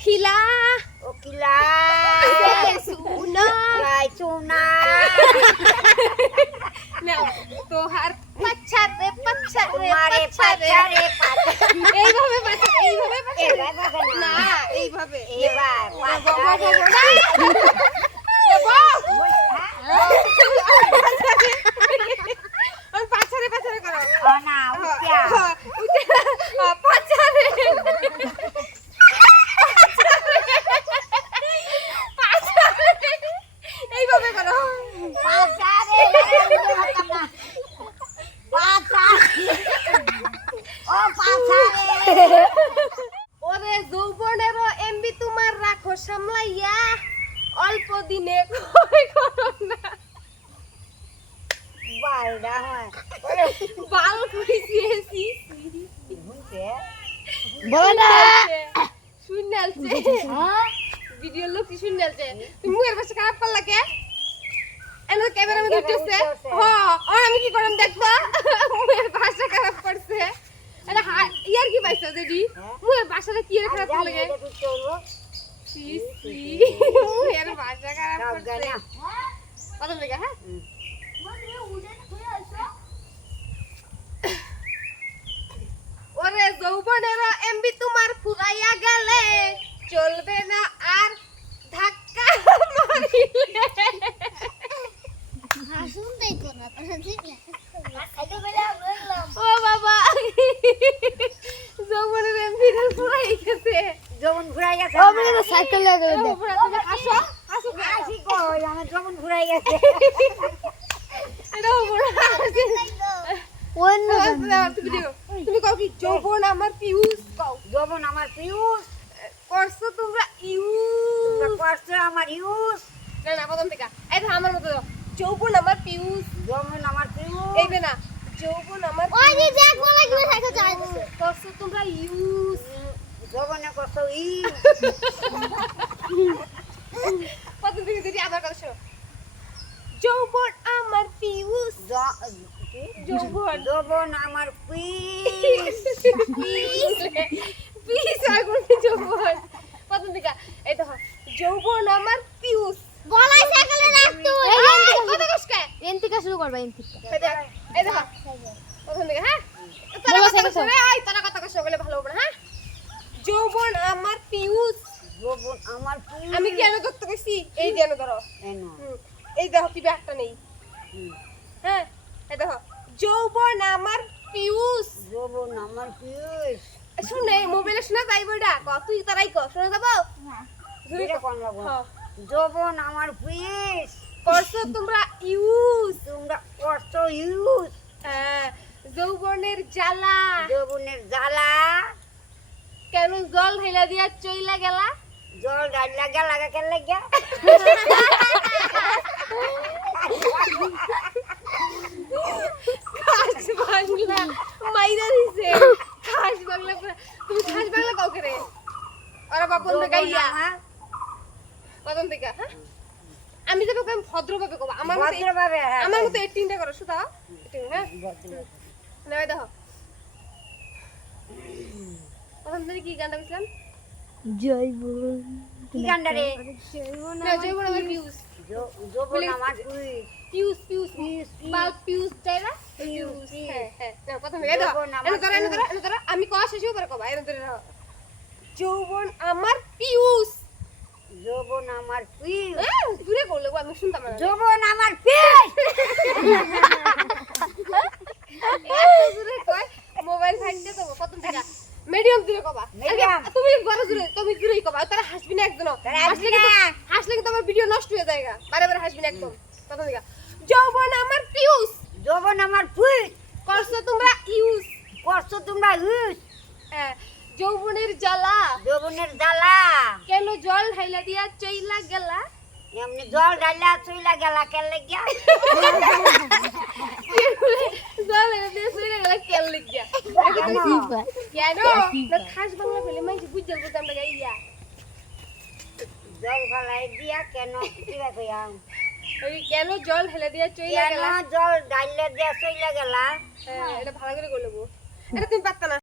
Okila. Okila. Suna. Gai Suna. Now, তোহার পাছারে তোমারে পাছারে এইভাবে পাছারে না এইভাবে এবার পাছারে পাছারে করো না উঠিয়া পাছারে এইভাবে করো পাছারে ও পাছারে ওরে যৌবনেরও এমবি তোমার রাখো সামলাইয়া অল্প দিনে কই করো না বালডা হয় বাল কইছিছি বুঝছে বলা শুননালছে ভিডিও লোক শুননালছে তুমি মুয়ের পাশে খারাপ করলা কে এনে ক্যামেরা মধ্যে উঠছে হ্যাঁ আর আমি কি করম দেখবা মুয়ের ভাষা খারাপ করছে আরে ইয়ার কি পাইছো দিদি মুয়ের ভাষাটা কি খারাপ লাগে সি সি মুয়ের ভাষা খারাপ করছে কত লাগে হ্যাঁ ওরে যৌবনের এমবি তোমার ফুরাইয়া গেলে চলবে না আর ধাক্কা মারিলে হাসুন দেখো না ও বাবা যৌবনের এমবি ফুরাই গেছে যমন ঘুরাই গেছে আমি তো সাইকেল লাগা ও ফুরা তুমি হাসো হাসো আসি কই আমার যমন ঘুরাই গেছে এটা ফুরা হাসি অন্য তুমি কও কি যৌবন আমার পিউস কও যমন আমার পিউস করছো তোমরা তোমরা ইউজ করছো আমার ইউস না না প্রথম থেকে এই তো আমার মতো দাও। যৌবন আমার পিউস যমন আমার পিউস এইবে না যৌবন আমার ওই যে দেখ বলা কি সাইকেল চালাইছে করছো তোমরা ইউজ যমনে করছো ই প্রথম থেকে দিদি আবার কথা শোনো যৌবন আমার পিউস যৌবন যমন আমার পিস পিস আর কোন যৌবন প্রথম থেকে এই দেখো যৌবন আমার পিউস বলাই সাইকেলে রাখ তুই কত কষ্টে এনতিকা শুরু করবা এনতিকা এই দেখো প্রথম থেকে হ্যাঁ বলো সাইকেল চালাও। তারা কথা কষ্ট বলে ভালো হবে না হ্যাঁ যৌবন আমার পিউস যমন আমার পিউস আমি কেন ধরতে কইছি এই যেন ধরো এনো এই দেখো কি ব্যাগটা নেই হ্যাঁ এই দেখো যৌবন আমার পিউস যমন আমার পিউস শুনে মোবাইলে শোনা যাইব এটা ক তুই তারাই ক শোনা যাব তুমি এটা কোন লাগো হ্যাঁ যমন আমার পিউস করছো তোমরা ইউজ তোমরা করছো ইউজ হ্যাঁ যৌবনের জ্বালা যমনের জ্বালা কেন জল ঢেলা দিয়া চইলা গেলা জল ডাল লাগা লাগা কেন লাগা খাস বাংলা মাইরা দিছে খাস বাংলা তুমি খাস বাংলা কাও করে ওরা বাপন থেকে ইয়া প্রথম থেকে হ্যাঁ আমি যাবে কম ভদ্রভাবে কব আমার মতে ভদ্রভাবে হ্যাঁ আমার মতে 18টা করো শুধু হ্যাঁ না দেখো প্রথম থেকে কি গানটা বলছিলাম জয়ব কি গান্ডা রে না জয়বন আমার পিউস যমন আমার পিউস পিউস বাল পিউস চাইরা পিউস হ্যাঁ হ্যাঁ না প্রথম থেকে দেখো এনে ধরো আমি কওয়া শেষ করে কবা এনে ধরে রাখো যৌবন আমার পিউস যমন আমার পিউস দূরে করলে আমি শুনতাম না যমন আমার পিউস এত দূরে কয় মোবাইল ফাইটে তো প্রথম থেকে মিডিয়াম দূরে কবা Medium. তুমি বড় দূরে তুমি দূরেই কবা তারা হাসবি না একজন হাসলে কিন্তু আমার ভিডিও নষ্ট হয়ে যায় বারে বারে হাসবি না একদম প্রথম থেকে যৌবন আমার পিউস যমন আমার পিউস করছো তোমরা ইউজ করছো তোমরা ইউজ যৌবনের জ্বালা যমনের জ্বালা কেন জল ঢাইলা দিয়া চইলা গেলা এমনি জল ডাইলা চইলা গেলা কেন লাগিয়া জল ঢাইলা দিয়া চইলা গেলা কেন লাগিয়া কেন না খাস বাংলা বলে মাইছে বুঝল বুঝাম লাগা ইয়া জল ফলাই দিয়া কেন কিবা কইয়া ওই কেন জল ঢেলে দিয়া চইলা কেন গেলা জল ডাইলা দিয়া চইলা গেলা এটা ভালো করে বলবো এটা তুমি পারতা না